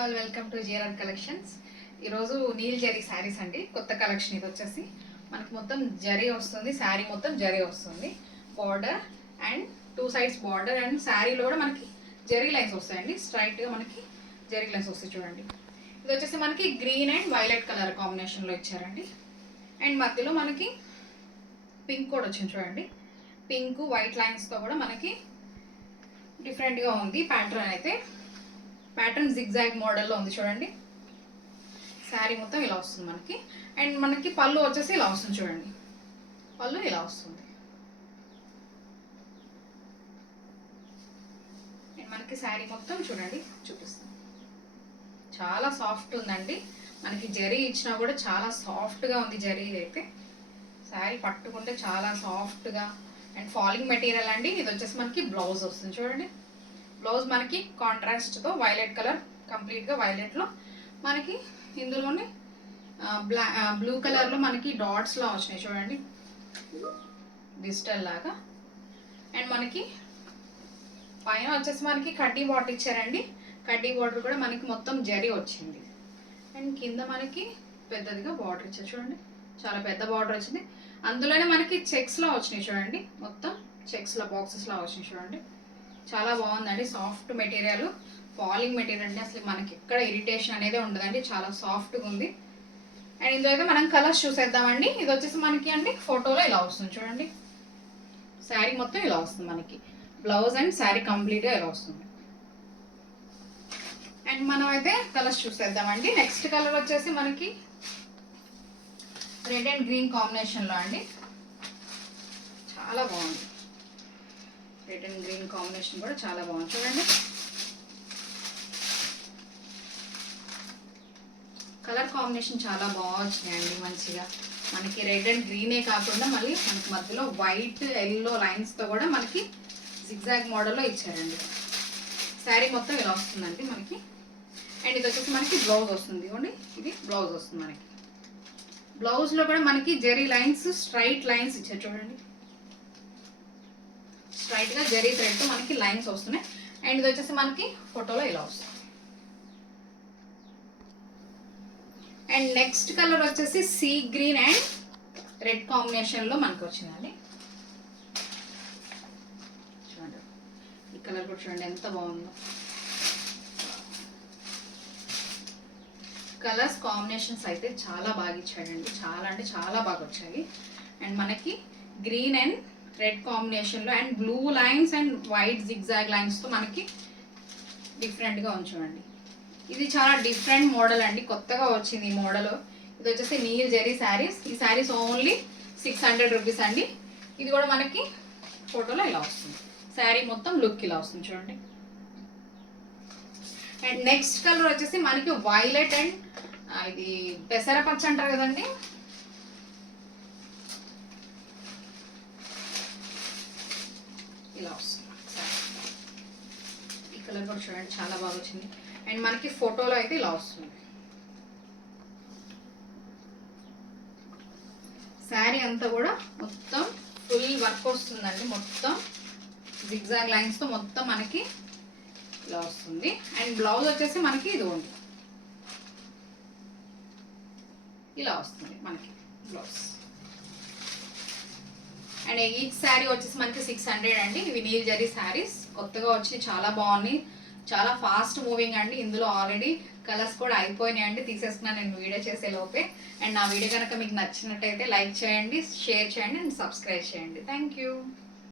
All welcome to GRR collections. ఈరోజు నీల్ జరీ శారీస్ అండి. కొత్త కలెక్షన్ ఇది వచ్చేసి మనకి మొత్తం జరీ వస్తుంది. శారీ మొత్తం జరీ వస్తుంది. Border and two sides border and శారీలో కూడా మనకి జరీ లైన్స్ వస్తాయండి. స్ట్రైట్గా మనకి జరీ లైన్స్ వస్తాయి చూడండి. ఇది వచ్చేసి మనకి గ్రీన్ అండ్ వైలెట్ కలర్ కాంబినేషన్లో ఇచ్చారండి. అండ్ మధ్యలో మనకి పింక్ కూడా వచ్చింది చూడండి. పింక్ వైట్ లైన్స్తో కూడా మనకి డిఫరెంట్గా ఉంది ప్యాటర్న్ అయితే. ప్యాటర్న్ జిగ్జాగ్ మోడల్లో ఉంది చూడండి. శారీ మొత్తం ఇలా వస్తుంది మనకి. అండ్ మనకి పళ్ళు వచ్చేసి ఇలా వస్తుంది చూడండి. పళ్ళు ఇలా వస్తుంది. అండ్ మనకి శారీ మొత్తం చూడండి చూపిస్తాను. చాలా సాఫ్ట్ ఉందండి. మనకి జరీ ఇచ్చినా కూడా చాలా సాఫ్ట్గా ఉంది జరీ అయితే. శారీ పట్టుకుంటే చాలా సాఫ్ట్గా అండ్ ఫాలింగ్ మెటీరియల్ అండి. ఇది వచ్చేసి మనకి బ్లౌజ్ వస్తుంది చూడండి. బ్లౌజ్ మనకి కాంట్రాస్ట్తో వైలెట్ కలర్, కంప్లీట్గా వైలెట్లో మనకి ఇందులోనే బ్లూ కలర్లో మనకి డాట్స్లా వచ్చినాయి చూడండి, డిజిటల్ లాగా. అండ్ మనకి పైన వచ్చేసి మనకి కడ్డీ బార్డర్ ఇచ్చారండి. కడ్డీ బార్డర్ కూడా మనకి మొత్తం జరీ వచ్చింది. అండ్ కింద మనకి పెద్దదిగా బార్డర్ ఇచ్చారు చూడండి. చాలా పెద్ద బార్డర్ వచ్చింది. అందులోనే మనకి చెక్స్లా వచ్చినాయి చూడండి. మొత్తం చెక్స్లా బాక్సెస్లా వచ్చినాయి చూడండి. చాలా బాగుందండి. సాఫ్ట్ మెటీరియల్, ఫాలింగ్ మెటీరియల్ అండి. అసలు మనకి ఎక్కడ ఇరిటేషన్ అనేది ఉండదండి. చాలా సాఫ్ట్గా ఉంది. అండ్ ఇందులో అయితే మనం కలర్స్ చూసేద్దామండి. ఇది వచ్చేసి మనకి అండి ఫోటోలో ఇలా వస్తుంది చూడండి. శారీ మొత్తం ఇలా వస్తుంది మనకి. బ్లౌజ్ అండ్ శారీ కంప్లీట్గా ఇలా వస్తుంది. అండ్ మనం అయితే కలర్స్ చూసేద్దామండి. నెక్స్ట్ కలర్ వచ్చేసి మనకి రెడ్ అండ్ గ్రీన్ కాంబినేషన్లో అండి. చాలా బాగుంది. రెడ్ అండ్ గ్రీన్ కాంబినేషన్ కూడా చాలా బాగుంది చూడండి. కలర్ కాంబినేషన్ చాలా బాగా వచ్చినాయండి మంచిగా. మనకి రెడ్ అండ్ గ్రీనే కాకుండా మళ్ళీ మనకి మధ్యలో వైట్ ఎల్లో లైన్స్తో కూడా మనకి జిగ్జాగ్ మోడల్లో ఇచ్చారండి. శారీ మొత్తం ఇలా వస్తుందండి మనకి. అండ్ ఇది వచ్చేసి మనకి బ్లౌజ్ వస్తుంది ఇవ్వండి. ఇది బ్లౌజ్ వస్తుంది మనకి. బ్లౌజ్లో కూడా మనకి జెరీ లైన్స్, స్ట్రైట్ లైన్స్ ఇచ్చారు చూడండి. స్ట్రైట్గా జరీ థ్రెడ్తో మనకి లైన్స్ వస్తున్నాయి. అండ్ ఇది వచ్చేసి మనకి ఫోటోలో ఇలా వస్తుంది. అండ్ నెక్స్ట్ కలర్ వచ్చేసి సీ గ్రీన్ అండ్ రెడ్ కాంబినేషన్లో మనకి వచ్చిందండి. చూడండి ఈ కలర్ కూడా చూడండి ఎంత బాగుందో. కలర్స్ కాంబినేషన్స్ అయితే చాలా బాగా ఇచ్చాడండి. చాలా అంటే చాలా బాగా వచ్చాయి. అండ్ మనకి గ్రీన్ అండ్ రెడ్ కాంబినేషన్లో and blue lines and white zigzag లైన్స్తో మనకి డిఫరెంట్గా ఉంచండి. ఇది చాలా డిఫరెంట్ మోడల్ అండి. కొత్తగా వచ్చింది ఈ మోడల్. ఇది వచ్చేసి నీల్ జరీ శారీస్. ఈ శారీస్ ఓన్లీ 600 రూపీస్ అండి. ఇది కూడా మనకి ఫోటోలో ఇలా వస్తుంది. శారీ మొత్తం లుక్ ఇలా వస్తుంది చూడండి. అండ్ నెక్స్ట్ కలర్ వచ్చేసి మనకి వైలెట్ అండ్ ఇది పెసర పచ్చ అంటారు కదండి. ఇలా వస్తుంది. ఈ కలర్ కూడా చూడండి చాలా బాగా వచ్చింది. అండ్ మనకి ఫోటోలో అయితే ఇలా వస్తుంది. శారీ అంతా కూడా మొత్తం ఫుల్ వర్క్ వస్తుందండి. మొత్తం జిగ్జాగ్ లైన్స్తో మొత్తం మనకి ఇలా వస్తుంది. అండ్ బ్లౌజ్ వచ్చేసి మనకి ఇది ఉంది, ఇలా వస్తుంది మనకి బ్లౌజ్. అండ్ ఈచ్ శారీ వచ్చేసి మనకి 600 అండి. ఇవి నీల్ జరీ శారీస్ కొత్తగా వచ్చి చాలా బాగున్నాయి. చాలా ఫాస్ట్ మూవింగ్ అండి. ఇందులో ఆల్రెడీ కలర్స్ కూడా అయిపోయినాయి అండి. తీసేసుకున్నాను నేను వీడియో చేసే లోపే. అండ్ నా వీడియో కనుక మీకు నచ్చినట్టయితే లైక్ చేయండి, షేర్ చేయండి అండ్ సబ్స్క్రైబ్ చేయండి. Thank you.